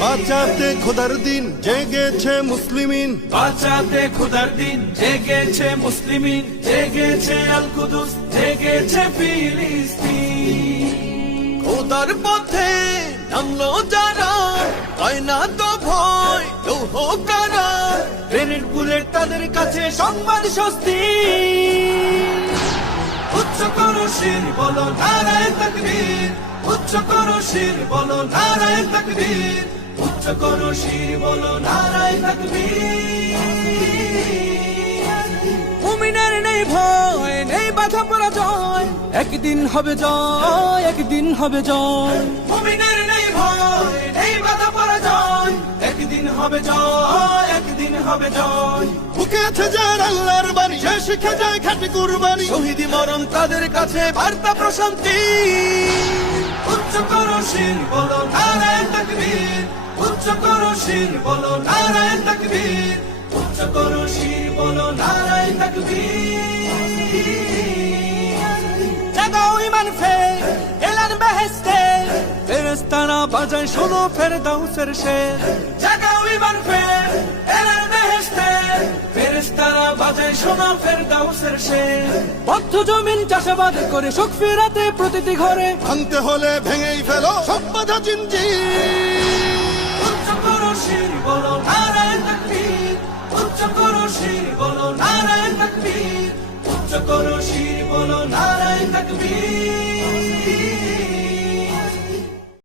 বাঁচাতে খোদার দিন জেগেছে মুসলিমিন, বাঁচাতে খোদার দিন জেগেছে মুসলিমিন, জেগেছে আল কুদুস, জেগেছে ফিলিস্তিন। খোদার পথে নামলো যারা, হয় না তো ভয় লৌহ কারা। গ্রেনেড বুলেট তাদের কাছে সংবাদ স্বস্তি। উচ্চ করো শির বলো নারায়ে তাকবীর, উচ্চ করো শির বলো নারায়ে তাকবীর, উচ্চ করো শির বলো নারায়ে তাকবীর। মুমিনের নেই ভয়, নেই বাধা পরাজয়, একদিন হবে জয়, একদিন হবে জয়। মুমিনের নেই ভয়, নেই বাধা পরাজয়, একদিন হবে জয়, একদিন হবে জয়। বুকে আছে যার আল্লাহর বাণী, সে শিখে যায় খাঁটি কুরবানি। শহীদি মরণ তাদের কাছে বার্তা প্রশান্তি। উচ্চ করো শির বলো নারায়ে তাকবীর, উচ্চ করো শির বলো নারায়ে তাকবীর, উচ্চ করো শির বলো নারায়ে তাকবীর। জাগাও ঈমান ফের, এলান বেহেশতে, ফেরেশতারা বাজায় শোনো ফেরদাউসের শের। জাগাও ঈমান ফের, এলান বেহেশতে, ফেরেশতারা বাজায় শোনো ফেরদাউসের শের। বদ্ধ জমিন চাষাবাদ করে সুখ ফেরাতে প্রতিটি ঘরে, ভাঙতে হলে ভেঙেই ফেলো সব বাধা জিনজির। উচ্চ করো শির বলো নারায়ে তাকবীর, উচ্চ করো শির বলো নারায়ে তাকবীর, উচ্চ করো শির বলো নারায়ে তাকবীর।